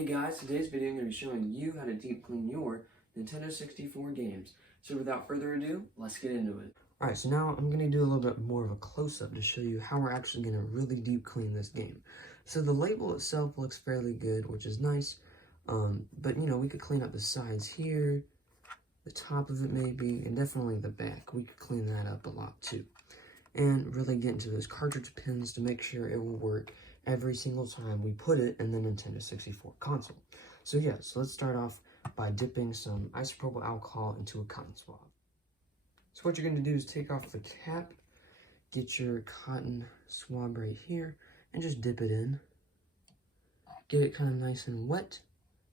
Hey guys, today's video I'm going to be showing you how to deep clean your Nintendo 64 games. So without further ado, let's get into it. Alright, so now I'm going to do a little bit more of a close-up to show you how we're actually going to really deep clean this game. So the label itself looks fairly good, which is nice, but you know, we could clean up the sides here, the top of it maybe, and definitely the back. We could clean that up a lot too. And really get into those cartridge pins to make sure it will work every single time we put it in the Nintendo 64 console. So yeah, so let's start off by dipping some isopropyl alcohol into a cotton swab. So what you're going to do is take off the cap, get your cotton swab right here, and just dip it in. Get it kind of nice and wet,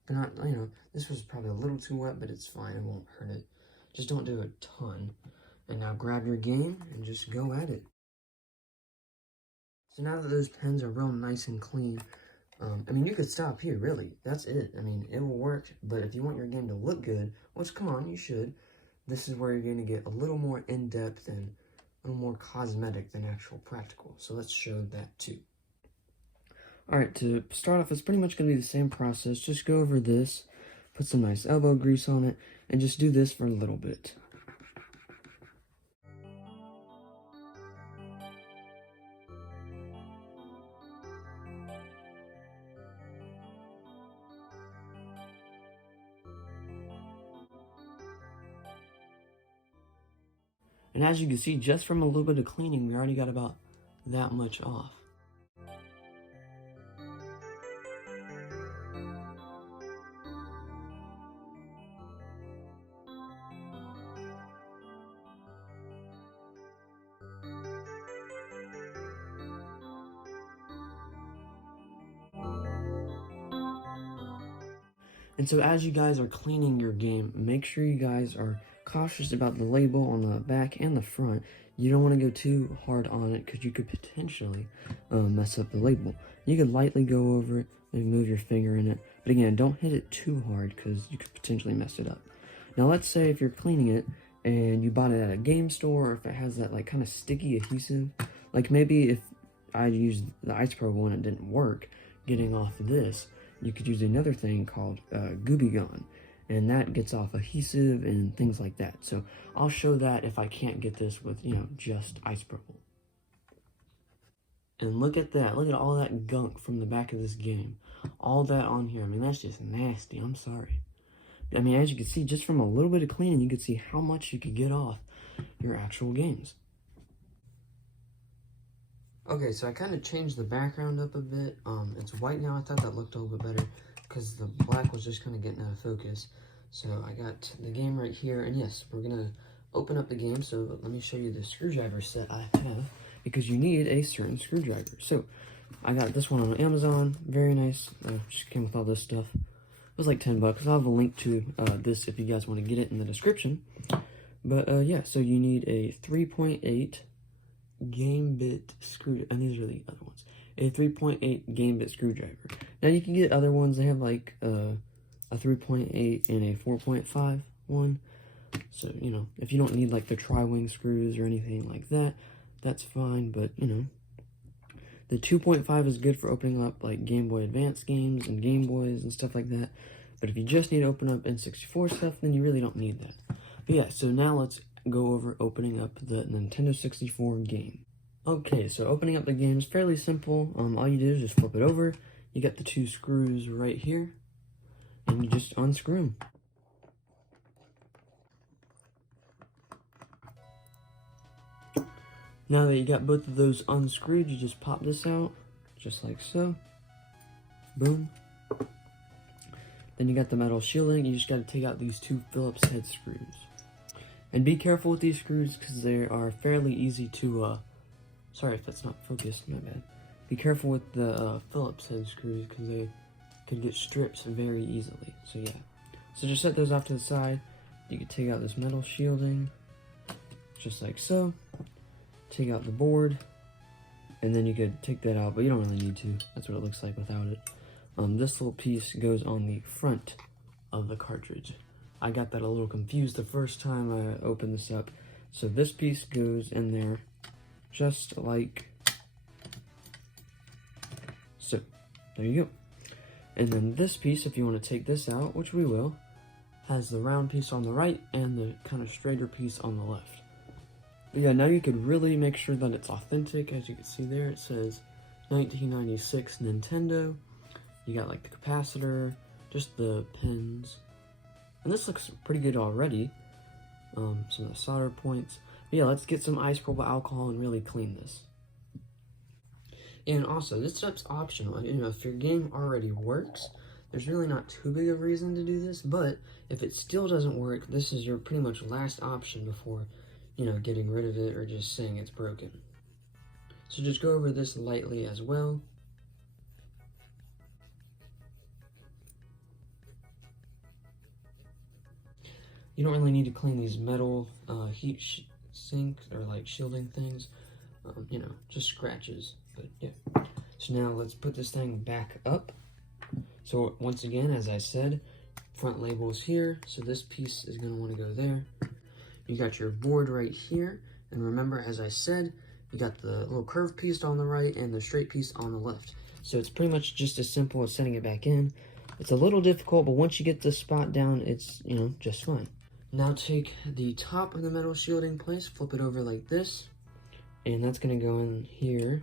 but not, you know, this was probably a little too wet, but it's fine, it won't hurt it. Just don't do a ton. And now grab your game and just go at it. So now that those pens are real nice and clean, I mean, you could stop here, really. That's it. I mean, it will work, but if you want your game to look good, which, come on, you should, this is where you're going to get a little more in-depth and a little more cosmetic than actual practical. So let's show that too. Alright, to start off, it's pretty much going to be the same process. Just go over this, put some nice elbow grease on it, and just do this for a little bit. And as you can see, just from a little bit of cleaning, we already got about that much off. And so as you guys are cleaning your game, make sure you guys are cautious about the label on the back and the front. You don't want to go too hard on it because you could potentially mess up the label. You could lightly go over it, maybe move your finger in it. But again, don't hit it too hard because you could potentially mess it up. Now let's say if you're cleaning it and you bought it at a game store, or if it has that like kind of sticky adhesive, like maybe if I used the isopropyl one and it didn't work, getting off this, you could use another thing called Gooby Gone, and that gets off adhesive and things like that. So I'll show that if I can't get this with, you know, just isopropyl. And look at that. Look at all that gunk from the back of this game. All that on here. I mean, that's just nasty. I'm sorry. I mean, as you can see, just from a little bit of cleaning, you can see how much you could get off your actual games. Okay, so I kind of changed the background up a bit. It's white now. I thought that looked a little bit better because the black was just kind of getting out of focus. So I got the game right here, and yes, we're going to open up the game. So let me show you the screwdriver set I have, because you need a certain screwdriver. So I got this one on Amazon. Very nice. Just came with all this stuff. It was like 10 bucks. I'll have a link to this if you guys want to get it in the description. But yeah, so you need a 3.8 gambit screw, and these are the other ones. A 3.8 gambit screwdriver. Now you can get other ones. They have like a 3.8 and a 4.5 one. So, you know, if you don't need like the tri-wing screws or anything like that, that's fine. But, you know, the 2.5 is good for opening up like Game Boy Advance games and Game Boys and stuff like that. But if you just need to open up N64 stuff, then you really don't need that. But yeah, so now let's go over opening up the Nintendo 64 game. Okay, so opening up the game is fairly simple. All you do is just flip it over. You got the two screws right here, and you just unscrew them. Now that you got both of those unscrewed, you just pop this out, just like so. Boom. Then you got the metal shielding. You just got to take out these two Phillips head screws. And be careful with these screws because they are fairly easy to, sorry if that's not focused, my bad. Be careful with the Phillips head screws because they could get stripped very easily. So yeah. So just set those off to the side. You can take out this metal shielding, just like so. Take out the board, and then you could take that out, but you don't really need to. That's what it looks like without it. This little piece goes on the front of the cartridge. I got that a little confused the first time I opened this up. So this piece goes in there just like so. There you go. And then this piece, if you want to take this out, which we will, has the round piece on the right and the kind of straighter piece on the left. But yeah, now you could really make sure that it's authentic. As you can see there, it says 1996 Nintendo. You got like the capacitor, just the pins. And this looks pretty good already. Some of the solder points. But yeah, let's get some isopropyl alcohol and really clean this. And also, this step's optional. You know, if your game already works, there's really not too big of a reason to do this. But if it still doesn't work, this is your pretty much last option before, you know, getting rid of it or just saying it's broken. So just go over this lightly as well. You don't really need to clean these metal heat sinks or like shielding things. You know, just scratches. But yeah. So now let's put this thing back up. So once again, as I said, front label is here. So this piece is going to want to go there. You got your board right here. And remember, as I said, you got the little curved piece on the right and the straight piece on the left. So it's pretty much just as simple as setting it back in. It's a little difficult, but once you get the spot down, it's, you know, just fine. Now take the top of the metal shielding place, flip it over like this, and that's going to go in here.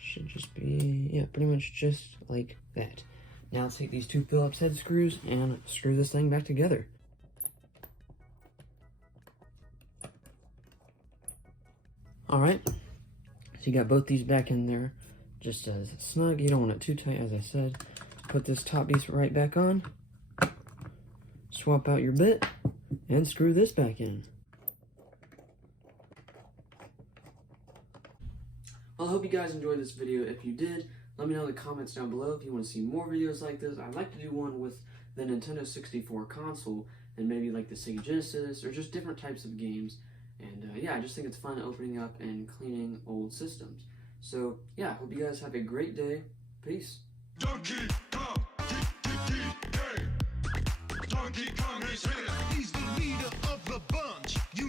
Should just be, yeah, pretty much just like that. Now take these two Phillips head screws and screw this thing back together. Alright, so you got both these back in there just as snug. You don't want it too tight, as I said. Put this top piece right back on. Swap out your bit and screw this back in. Well, I hope you guys enjoyed this video. If you did, let me know in the comments down below if you want to see more videos like this. I'd like to do one with the Nintendo 64 console and maybe like the Sega Genesis or just different types of games. And yeah, I just think it's fun opening up and cleaning old systems. So yeah, hope you guys have a great day. Peace. Donkey Kong, Donkey Kong is here. He's the leader of the bunch. You